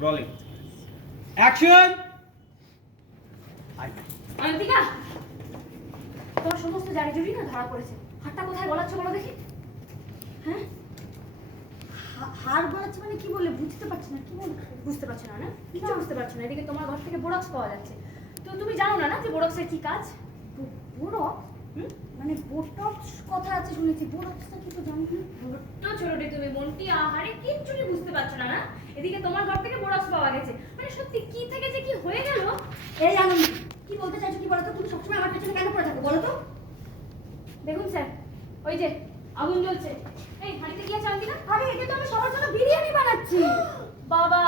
Rolling action. Ayantika, তোমার সমস্ত জারি জুড়ি না ধরা পড়েছে। হাতটা কোথায় গলাচ্ছ বলো দেখি। হ্যাঁ, হার গলাচ্ছে মানে কি বলে বুঝতে পারছি না, কি বলে বুঝতে পারছো না? না কিছু বুঝতে পারছো না। এদিকে তোমার ঘর থেকে বোরক্স পাওয়া যাচ্ছে। তো তুমি জানো না না যে বোরক্সের কি কাজ? বোরক্স? মানে বোটক্স কথা আছে শুনেছি, বোরক্সটা কি তো জানি না। তো ছোটটি তুমি মনটি আহারে কিচ্ছুটি বুঝতে পারছো না না। এদিকে তোমার ঘর থেকে বোরক্স পাওয়া গেছে, মানে সত্যি কি থেকে যে কি হয়ে গেল। এই আনন্দ, কি বলতে চাইছো কি বলো তো? তুমি সবসময় আমার পেছনে কেন পড়ে থাকো বলো তো? দেখুন স্যার, ওই যে আগুন জ্বলছে। এই হাঁড়িতে কি আছে অয়ন্তিকা? আরে এটা তো আমি সবার জন্য বিরিয়ানি বানাচ্ছি। বাবা,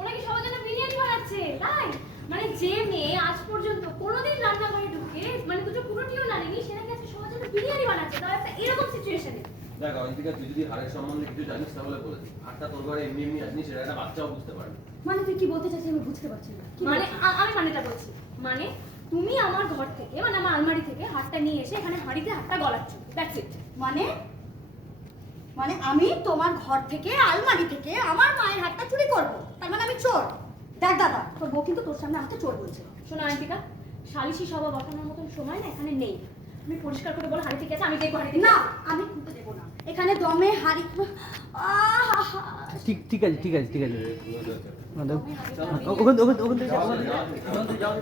ওনাকে সবার জন্য বিরিয়ানি বানাচ্ছে তাই? মানে যে মেয়ে আজ পর্যন্ত কোনোদিন রান্নাঘরে ঢুকে মানে দুটো পুরোটিও নাড়েনি, সে নাকি আজকে সবার জন্য বিরিয়ানি বানাচ্ছে, তাও একটা এরকম সিচুয়েশনে। দেখ অয়ন্তিকা, তুই যদি হারের সম্বন্ধে কিছু জানিস তাহলে বলে দিই। হারটা তোর ঘরে এমনি এমনি আসনি, সেটা একটা বাচ্চাও বুঝতে পারবে। মানে তুই কি বলতে চাইছিস আমি বুঝতে পারছি না। কি মানে বলছিস? আমি মানেটা বলছি, মানে তুমি আমার ঘর থেকে মানে আমার আলমারি থেকে হাতটা নিয়ে এসে এখানে হাঁড়িতে হাতটা গলাচ্ছ, দ্যাটস ইট। মানে মানে আমি তোমার ঘর থেকে আলমারি থেকে আমার মায়ের হাতটা চুরি করব, তার মানে আমি চোর? দেখ দাদা, তোর বউ কিন্তু তোর সামনে আমাকে চোর বলছে। শোনো অয়ন্তিকা, সালিশি সভা বসানোর মতন সময় না এখানে নেই। তুমি পরিষ্কার করে বলো হাঁড়ি থেকে আছে, আমি দেখবো হাঁড়ি থেকে না, আছে। আমি খুলতে দেবো না। এখানে দমে হাড়ি ঠিক ঠিক আছে ঠিক আছে ঠিক আছে। দমে হাঁড়ি ওখান ওখান ওখান থেকে যাও, যাও, যাও, যাও।